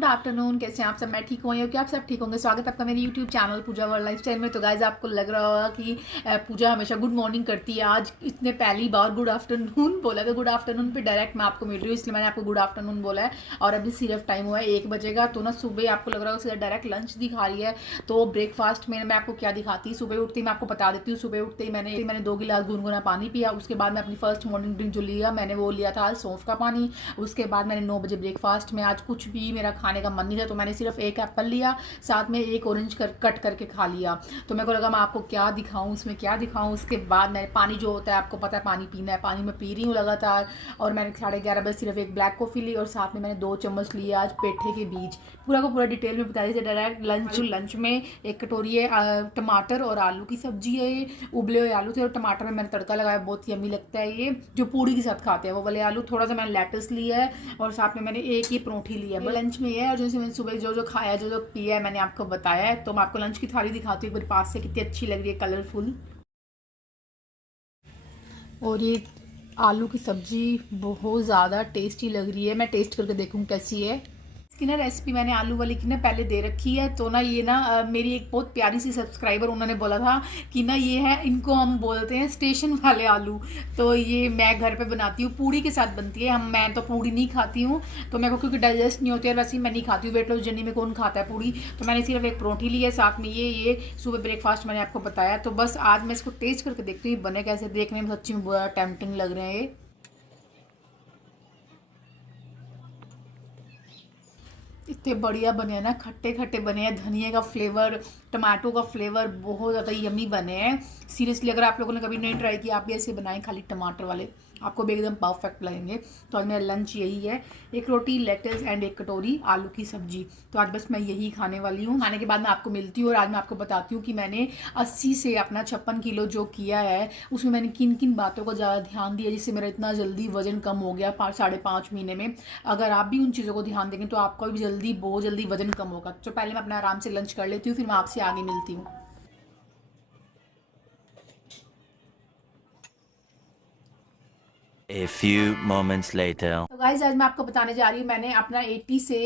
Good afternoon. कैसे हैं आप सब? मैं ठीक हूँ कि आप सब ठीक होंगे। स्वागत है आपका मेरे यूट्यूब चैनल पूजा वर्ल्ड लाइफस्टाइल में। तो गाइस आपको लग रहा होगा कि पूजा हमेशा गुड मॉर्निंग करती है, आज इसने पहली बार गुड आफ्टरनून बोला। तो गुड आफ्टरनून पे डायरेक्ट मैं आपको मिल रही हूँ, इसलिए मैंने आपको गुड आफ्टरनून बोला है। और अभी सिर्फ टाइम हुआ है 1 बजे का। तो ना सुबह आपको लग रहा होगा सीधा डायरेक्ट लंच दिखा रही है। तो ब्रेकफास्ट में मैं आपको क्या दिखाती, सुबह उठते ही मैं आपको बता देती हूँ। सुबह उठते ही मैंने 2 गिलास गुनगुना पानी पिया। उसके बाद मैं अपनी फर्स्ट मॉर्निंग ड्रिंक जो लिया मैंने वो लिया था सौंफ का पानी। उसके बाद मैंने 9 बजे ब्रेकफास्ट में आज कुछ भी मेरा खाने का मन नहीं था, तो मैंने सिर्फ 1 एप्पल लिया, साथ में 1 ऑरेंज कट करके खा लिया। तो मेरे को लगा मैं आपको क्या दिखाऊं, उसमें क्या दिखाऊं। उसके बाद मैंने पानी जो होता है आपको पता है पानी पीना है, पानी में पी रही हूँ लगातार। और मैंने 11:30 बजे सिर्फ 1 ब्लैक कॉफ़ी ली और साथ में मैंने 2 चम्मच लिए आज पेठे के बीज। पूरा का पूरा डिटेल में बता दीजिए। डायरेक्ट लंच में 1 कटोरी है टमाटर और आलू की सब्जी है। ये उबले हुए आलू थे और टमाटर में मैंने तड़का लगाया, बहुत यम्मी लगता है। ये जो पूड़ी के साथ खाते हैं वो वाले आलू। थोड़ा सा मैंने लेटस लिया है और साथ में मैंने 1 ही परोठी लिया है। लंच में ये है और जैसे मैंने सुबह जो खाया जो पिया है मैंने आपको बताया है। तो मैं आपको लंच की थाली दिखाती हूँ एक बार पास से, कितनी अच्छी लग रही है, कलरफुल। और ये आलू की सब्जी बहुत ज़्यादा टेस्टी लग रही है। मैं टेस्ट करके देखूँ कैसी है। इसकी ना रेसिपी मैंने आलू वाली की ना पहले दे रखी है। तो ना ये ना मेरी एक बहुत प्यारी सी सब्सक्राइबर उन्होंने बोला था कि ना ये है, इनको हम बोलते हैं स्टेशन वाले आलू। तो ये मैं घर पे बनाती हूँ, पूड़ी के साथ बनती है। मैं तो पूड़ी नहीं खाती हूँ, तो मेरे को क्योंकि डाइजेस्ट नहीं होती है, वैसे ही मैं नहीं खाती हूँ। वेट लॉस जर्नी में कौन खाता है पूड़ी। तो मैंने सिर्फ 1 परोठी ली है, साथ में ये सुबह ब्रेकफास्ट मैंने आपको बताया। तो बस आज मैं इसको टेस्ट करके देखती हूँ बने कैसे। देखने में सच्ची में बड़ा टेम्पटिंग लग रहे हैं ये। इतने बढ़िया बने हैं ना, खट्टे खट्टे बने हैं। धनिया का फ्लेवर, टमाटो का फ्लेवर बहुत ज़्यादा यमी बने हैं। सीरियसली अगर आप लोगों ने कभी नहीं ट्राई किया, आप भी ऐसे बनाएं खाली टमाटर वाले, आपको भी एकदम परफेक्ट लगेंगे। तो आज मेरा लंच यही है, 1 रोटी, लेटस एंड 1 कटोरी आलू की सब्जी। तो आज बस मैं यही खाने वाली हूँ। खाने के बाद मैं आपको मिलती हूँ और आज मैं आपको बताती हूँ कि मैंने 80 से अपना 56 किलो जो किया है उसमें मैंने किन किन बातों को ज़्यादा ध्यान दिया जिससे मेरा इतना जल्दी वजन कम हो गया 5-5.5 महीने में। अगर आप भी उन चीज़ों को ध्यान देंगे तो आपका भी बहुत जल्दी वजन कम होगा। तो पहले मैं अपना आराम से लंच कर लेती हूँ, फिर मैं आपसे आगे मिलती हूँ। A few moments later. तो गाइज आज मैं आपको बताने जा रही हूँ मैंने अपना 80 से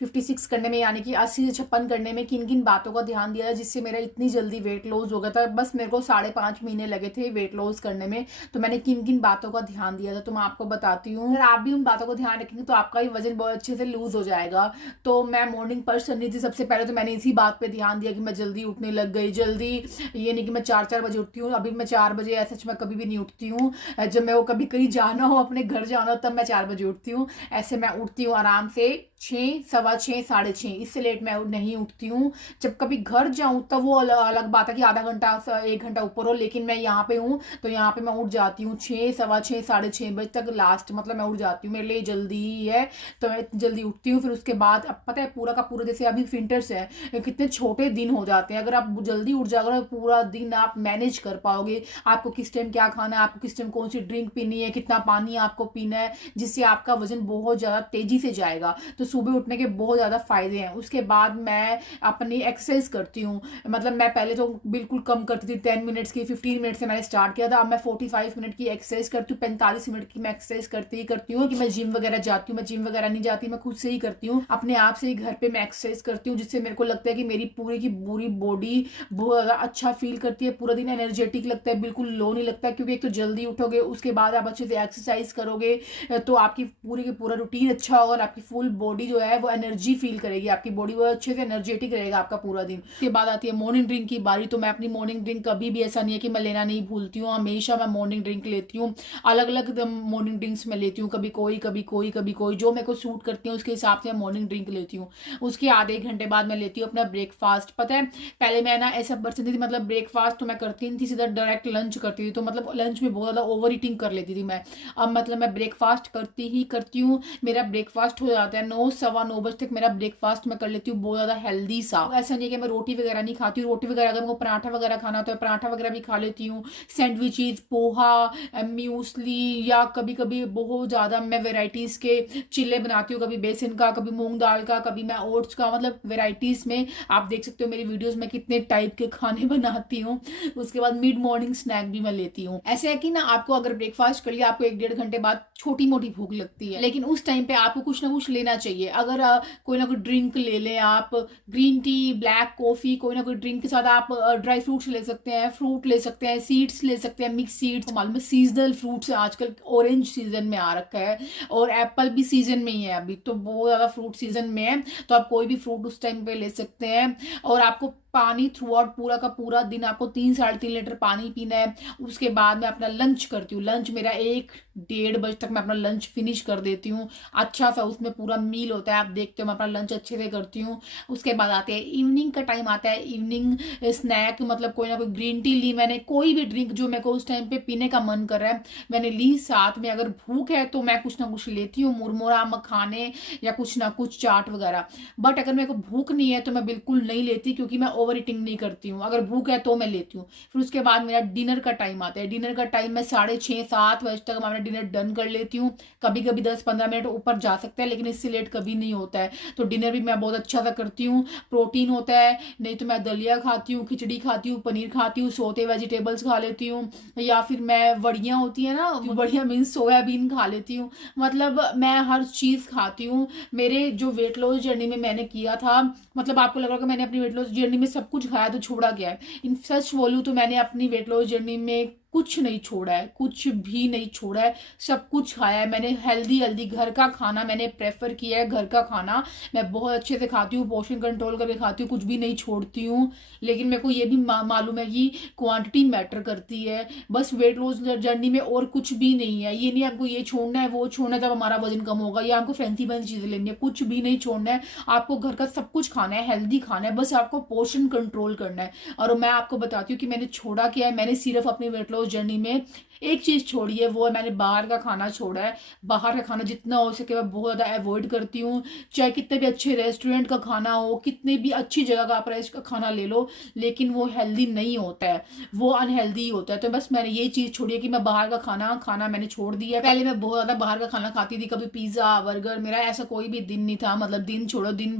56 करने में, यानी कि 80 से 56 करने में किन किन बातों का ध्यान दिया जिससे मेरा इतनी जल्दी वेट लॉस हो गया था। बस मेरे को 5.5 महीने लगे थे वेट लॉस करने में। तो मैंने किन किन बातों का ध्यान दिया था तो मैं आपको बताती हूँ। अगर आप भी उन बातों को ध्यान रखेंगे तो आपका भी वजन बहुत अच्छे से लूज हो जाएगा। तो मैं मॉर्निंग पर्सन नहीं थी सबसे पहले, तो मैंने इसी बात पर ध्यान दिया कि मैं जल्दी उठने लग गई। जल्दी ये नहीं कि मैं 4 बजे उठती हूँ, अभी मैं 4 बजे ऐसा मैं कभी भी नहीं उठती हूँ। जब मैं वो कभी कहीं जाना हो, अपने घर जाना हो, तब मैं 4 बजे उठती हूँ। ऐसे मैं उठती हूँ आराम से 6, 6:15, 6:30, इससे लेट मैं नहीं उठती हूँ। जब कभी घर जाऊँ तब वो अलग बात है कि आधा घंटा 1 घंटा ऊपर हो, लेकिन मैं यहाँ पे हूँ तो यहाँ पे मैं उठ जाती हूँ 6, 6:15, 6:30 बजे तक लास्ट, मतलब मैं उठ जाती हूँ। मेरे लिए जल्दी ही है तो मैं जल्दी उठती हूँ। फिर उसके बाद अब पता है पूरा का पूरा, जैसे अभी विंटर्स है, कितने छोटे दिन हो जाते हैं। अगर आप जल्दी उठ जाओगे तो पूरा दिन आप मैनेज कर पाओगे। आपको किस टाइम क्या खाना है, आपको किस टाइम कौन सी ड्रिंक पीनी है, कितना पानी आपको पीना है, जिससे आपका वजन बहुत ज़्यादा तेजी से जाएगा। तो सुबह उठने के बहुत ज़्यादा फायदे हैं। उसके बाद मैं अपनी एक्सरसाइज करती हूँ। मतलब मैं पहले तो बिल्कुल कम करती थी, 10 मिनट्स की, 15 मिनट से मैंने स्टार्ट किया था। अब मैं 45 मिनट की एक्सरसाइज करती हूँ, 45 मिनट की मैं एक्सरसाइज करती हूँ। कि मैं जिम वगैरह जाती हूँ, मैं जिम वगैरह नहीं जाती, मैं खुद से ही करती हूँ, अपने आप से ही घर पे मैं एक्सरसाइज करती हूँ, जिससे मेरे को लगता है कि मेरी पूरी की पूरी बॉडी बहुत ज़्यादा अच्छा फील करती है। पूरा दिन एनर्जेटिक लगता है, बिल्कुल लो नहीं लगता है। क्योंकि एक तो जल्दी उठोगे, उसके बाद आप अच्छे से एक्सरसाइज करोगे तो आपकी पूरी की पूरा रूटीन अच्छा होगा और आपकी फुल बॉडी जो है वो एनर्जी फील करेगी। आपकी बॉडी वो अच्छे से एनर्जेटिक रहेगा आपका पूरा दिन। उसके बाद आती है मॉर्निंग ड्रिंक की बारी। तो मैं अपनी मॉर्निंग ड्रिंक कभी भी ऐसा नहीं है कि मैं लेना नहीं भूलती हूँ, हमेशा मैं मॉर्निंग ड्रिंक लेती हूँ। अलग अलग मॉर्निंग ड्रिंक्स मैं लेती हूँ, कभी कोई कभी कोई कभी कोई, जो मेरे को सूट करती है उसके हिसाब से मॉर्निंग ड्रिंक लेती हूँ। उसके आधे घंटे बाद मैं लेती हूँ अपना ब्रेकफास्ट। पता है पहले मैं ना ऐसा पर्सन थी, मतलब ब्रेकफास्ट तो मैं करती नहीं थी, सीधा डायरेक्ट लंच करती थी। तो मतलब लंच में बहुत ज़्यादा ओवर ईटिंग कर लेती थी मैं। अब मतलब मैं ब्रेकफास्ट करती हूँ, मेरा ब्रेकफास्ट हो जाता है 9, 9:15 बजे तक। मेरा ब्रेकफास्ट मैं कर लेती हूँ बहुत ज़्यादा हेल्दी सा। ऐसा नहीं है कि मैं रोटी वगैरह नहीं खाती हूँ। रोटी वगैरह अगर मेरे को पराठा वगैरह खाना होता है, पराठा वगैरह भी खा लेती हूँ। सैंडविचेज, पोहा, म्यूसली, या कभी कभी बहुत ज़्यादा मैं वेराइटीज़ के चिल्ले बनाती हूँ, कभी बेसन का, कभी मूंग दाल का, कभी मैं ओट्स का। मतलब वेराइटीज़ में आप देख सकते हो मेरी वीडियोज़ में कितने टाइप के खाने बनाती हूँ। उसके बाद मिड मॉर्निंग स्नैक भी मैं लेती हूँ। ऐसे है कि ना आपको अगर ब्रेकफास्ट कर लिया, आपको आपको 1-1.5 घंटे बाद छोटी मोटी भूख लगती है, लेकिन उस टाइम पे आपको कुछ ना कुछ लेना चाहिए। अगर कोई ना कोई ड्रिंक ले लें आप, ग्रीन टी, ब्लैक कॉफ़ी, कोई ना कोई ड्रिंक के साथ आप ड्राई फ्रूट्स ले सकते हैं, फ्रूट ले सकते हैं, सीड्स ले सकते हैं, मिक्स सीड्स। मालूम है सीजनल फ्रूट्स आजकल ऑरेंज सीजन में आ रखा है और एप्पल भी सीजन में ही है अभी, तो बहुत ज़्यादा फ्रूट सीजन में है, तो आप कोई भी फ्रूट उस टाइम पे ले सकते हैं। और आपको पानी थ्रू आउट पूरा का पूरा दिन आपको 3-3.5 लीटर पानी पीना है। उसके बाद मैं अपना लंच करती हूँ। लंच मेरा 1-1:30 बजे तक मैं अपना लंच फिनिश कर देती हूँ। अच्छा सा उसमें पूरा मील होता है, आप देखते हो मैं अपना लंच अच्छे से करती हूँ। उसके बाद आते हैं इवनिंग का टाइम आता है। इवनिंग स्नैक मतलब कोई ना कोई ग्रीन टी ली मैंने, कोई भी ड्रिंक जो मेरे को उस टाइम पे पीने का मन कर रहा है मैंने ली। साथ में अगर भूख है तो मैं कुछ ना कुछ लेती हूँ, मुरमुरा, मखाने या कुछ ना कुछ चाट वगैरह। बट अगर मेरे को भूख नहीं है तो मैं बिल्कुल नहीं लेती, क्योंकि मैं ओवर ईटिंग नहीं करती हूँ। अगर भूख है तो मैं लेती हूँ। फिर उसके बाद मेरा डिनर का टाइम आता है। डिनर का टाइम मैं 6:30-7 बजे तक मैं डिनर डन कर लेती हूँ। कभी कभी 10-15 मिनट ऊपर जा सकता है, लेकिन इससे लेट कभी नहीं होता है। तो डिनर भी मैं बहुत अच्छा सा करती हूँ। प्रोटीन होता है, नहीं तो मैं दलिया खाती हूँ, खिचड़ी खाती हूँ, पनीर खाती हूँ, सोते वेजिटेबल्स खा लेती हूँ, या फिर मैं वड़ियाँ होती है ना, वड़ियाँ मीन्स सोयाबीन खा लेती हूँ। मतलब मैं हर चीज़ खाती हूँ। मेरे जो वेट लॉस जर्नी में मैंने किया था, मतलब आपको लग रहा होगा मैंने अपनी वेट लॉस जर्नी में सब कुछ खाया तो छोड़ा गया है। इन सच बोलूँ तो मैंने अपनी वेट लॉस जर्नी में कुछ नहीं छोड़ा है, कुछ भी नहीं छोड़ा है, सब कुछ खाया है मैंने। हेल्दी घर का खाना मैंने प्रेफर किया है। घर का खाना मैं बहुत अच्छे से खाती हूँ, पोर्शन कंट्रोल करके खाती हूँ, कुछ भी नहीं छोड़ती हूँ। लेकिन मेरे को ये भी मालूम है कि क्वांटिटी मैटर करती है। बस वेट लॉस जर्नी में और कुछ भी नहीं है। ये नहीं आपको ये छोड़ना है वो छोड़ना है तब हमारा वजन कम होगा, या आपको फैंसी चीज़ें लेनी है, कुछ भी नहीं छोड़ना है। आपको घर का सब कुछ खाना है, हेल्दी खाना है, बस आपको पोर्शन कंट्रोल करना है। और मैं आपको बताती हूँ कि मैंने छोड़ा क्या है। मैंने सिर्फ अपनी वेट लॉस जर्नी में एक चीज़ छोड़ी है, वो है मैंने बाहर का खाना छोड़ा है। बाहर का खाना जितना हो सके मैं बहुत ज़्यादा अवॉइड करती हूँ। चाहे कितने भी अच्छे रेस्टोरेंट का खाना हो, कितनी भी अच्छी जगह का आप रेस्ट का खाना ले लो, लेकिन वो हेल्दी नहीं होता है, वो अनहेल्दी होता है। तो बस मैंने ये चीज़ छोड़ी है कि मैं बाहर का खाना मैंने छोड़ दिया है। पहले मैं बहुत ज़्यादा बाहर का खाना खाती थी, कभी पिज़्ज़ा, बर्गर, मेरा ऐसा कोई भी दिन नहीं था। मतलब दिन छोड़ो, दिन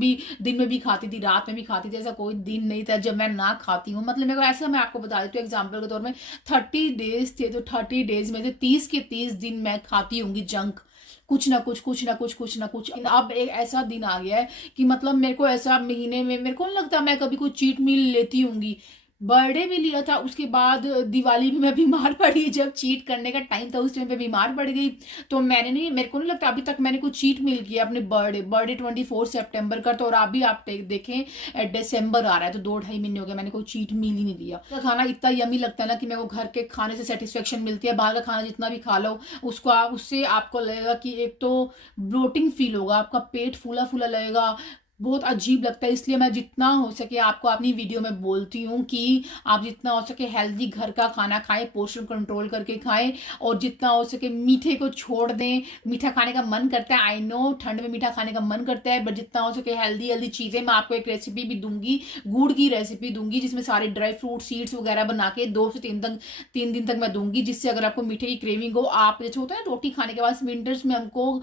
में भी खाती थी, रात में भी खाती थी, ऐसा कोई दिन नहीं था जब मैं ना खाती हूँ। मतलब मेरे को ऐसा, मैं आपको बता देती हूँ एग्जाम्पल के तौर में 30 डेज थे, तो 30 डेज में से 30 के 30 दिन मैं खाती होंगी जंक, कुछ ना कुछ। अब एक ऐसा दिन आ गया है कि मतलब मेरे को ऐसा महीने में मेरे को नहीं लगता मैं कभी कोई चीट मील लेती होंगी। बर्थडे भी लिया था, उसके बाद दिवाली भी मैं बीमार पड़ी, जब चीट करने का टाइम था उस टाइम पे बीमार पड़ गई। तो मेरे को नहीं लगता अभी तक मैंने कोई चीट मील किया अपने बर्थडे 24 सितंबर का। तो और अभी आप देखें दिसंबर आ रहा है, तो 2-2.5 महीने हो गए मैंने कोई चीट मील ही नहीं लिया। तो खाना इतना यमी लगता है ना कि मेरे को घर के खाने से सेटिस्फेक्शन मिलती है। बाहर का खाना जितना भी खा लो उससे आपको लगेगा कि एक तो ब्लोटिंग फील होगा, आपका पेट फूला फूला लगेगा, बहुत अजीब लगता है। इसलिए मैं जितना हो सके आपको अपनी वीडियो में बोलती हूँ कि आप जितना हो सके हेल्दी घर का खाना खाएं, पोर्शन कंट्रोल करके खाएं, और जितना हो सके मीठे को छोड़ दें। मीठा खाने का मन करता है, आई नो ठंड में मीठा खाने का मन करता है, बट जितना हो सके हेल्दी चीज़ें। मैं आपको एक रेसिपी भी दूंगी, गुड़ की रेसिपी दूंगी, जिसमें सारे ड्राई फ्रूट सीड्स वगैरह बना के 2 से 3 दिन तक मैं दूंगी, जिससे अगर आपको मीठे की क्रेविंग हो, आप जैसे होता है रोटी खाने के बाद विंटर्स में हमको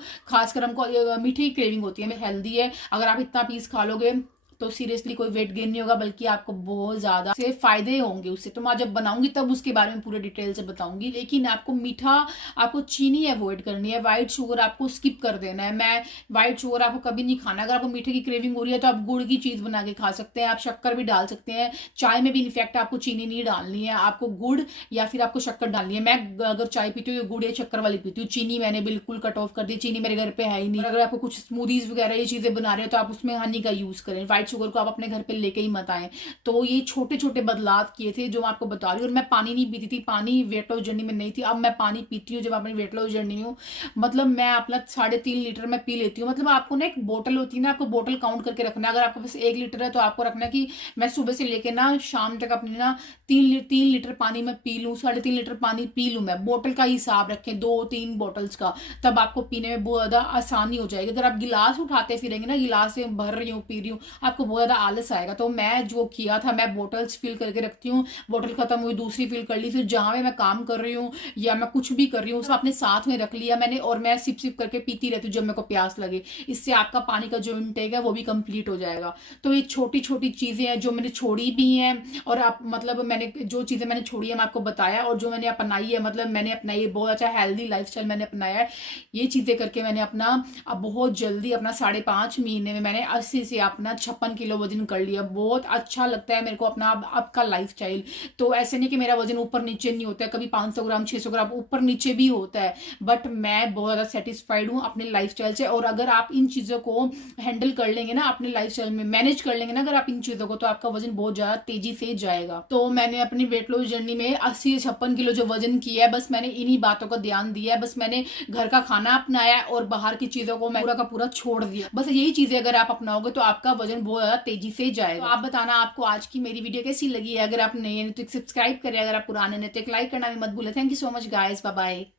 मीठे की क्रेविंग होती है, हेल्दी है। अगर आप इतना पीस खा लोगे तो सीरियसली कोई वेट गेन नहीं होगा, बल्कि आपको बहुत ज्यादा से फायदे होंगे उससे। तो मैं जब बनाऊंगी तब उसके बारे में पूरे डिटेल से बताऊंगी। लेकिन आपको मीठा, आपको चीनी अवॉइड करनी है, व्हाइट शुगर आपको स्किप कर देना है। मैं व्हाइट शुगर आपको कभी नहीं खाना। अगर आपको मीठे की क्रेविंग हो रही है तो आप गुड़ की चीज बना के खा सकते हैं, आप शक्कर भी डाल सकते हैं। चाय में भी इनफैक्ट आपको चीनी नहीं डालनी है, आपको गुड़ या फिर आपको शक्कर डालनी है। मैं अगर चाय पीती हूँ तो गुड़ या शक्कर वाली पीती हूँ, चीनी मैंने बिल्कुल कट ऑफ कर दी। चीनी मेरे घर पे है ही नहीं। अगर आपको कुछ स्मूदीज वगैरह ये चीजें बना रहे हो तो आप उसमें हनी का यूज करें, व्हाइट शुगर को आप अपने घर पे लेके ही मत आए। तो ये छोटे छोटे बदलाव किए थे जो मैं आपको बता रही हूँ। और मैं पानी नहीं पीती थी, पानी वेट लॉस जर्नी में नहीं थी, अब मैं पानी पीती हूँ जब अपनी वेट लॉस जर्नी में हूँ। मतलब मैं अपना 3.5 लीटर में पी लेती हूँ। मतलब आपको ना एक बोतल होती है ना, आपको बोतल काउंट करके रखना है। अगर आपके पास 1 लीटर है तो आपको रखना है कि मैं सुबह से लेके ना शाम तक अपनी ना 3 लीटर पानी में पी लूँ, 3.5 लीटर पानी पी लूँ। मैं बोतल का हिसाब रखें, 2-3 बोतल्स का, तब आपको पीने में बहुत ज्यादा आसानी हो जाएगी। अगर आप गिलास उठाते फिरेंगे ना, गिलास से भर रही हूँ पी रही हूँ, आपको आपको बहुत ज़्यादा आलस आएगा। तो मैं जो किया था, मैं बॉटल्स फिल करके रखती हूँ, बॉटल खत्म हुई दूसरी फिल कर ली, फिर जहाँ पे मैं काम कर रही हूँ या मैं कुछ भी कर रही हूँ उसको अपने साथ में रख लिया मैंने, और मैं सिप सिप करके पीती रहती हूँ जब मेरे को प्यास लगे। इससे आपका पानी का जो इंटेक है वो भी कंप्लीट हो जाएगा। तो ये छोटी छोटी चीज़ें हैं जो मैंने छोड़ी भी हैं, और आप मतलब मैंने जो चीज़ें मैंने छोड़ी है मैं आपको बताया, और जो मैंने अपनाई है, मतलब मैंने अपनाई है बहुत अच्छा हेल्दी लाइफस्टाइल मैंने अपनाया है। ये चीज़ें करके मैंने अपना अब बहुत जल्दी अपना 5.5 महीने में मैंने 80 से अपना 56 किलो वजन कर लिया। बहुत अच्छा लगता है मेरे को अपना अब का लाइफस्टाइल। तो ऐसे नहीं कि मेरा वजन ऊपर नीचे नहीं होता है, कभी 500 ग्राम 600 ग्राम ऊपर नीचे भी होता है, बट मैं बहुत ज़्यादा सेटिस्फाइड हूँ अपने लाइफस्टाइल से। और अगर आप इन चीज़ों को हैंडल कर लेंगे ना, अपने लाइफस्टाइल में मैनेज कर लेंगे ना अगर आप इन चीज़ों को, तो आपका वजन बहुत ज़्यादा तेजी से जाएगा। तो मैंने अपनी वेट लॉस जर्नी में 80 से 56 किलो जो वजन किया है, बस मैंने इन्हीं बातों का ध्यान दिया है। बस मैंने घर का खाना अपनाया है और बाहर की चीज़ों को मैं पूरा का पूरा छोड़ दिया। बस यही चीज़ें अगर आप अपनाओगे तो आपका वजन बहुत ज़्यादा तेजी से जाएगा। तो आप बताना आपको आज की मेरी वीडियो कैसी लगी है। अगर आप नए हैं तो सब्सक्राइब करें, अगर आप पुराने हैं तो एक लाइक करना भी मत भूलें। Thank you so much guys, bye bye.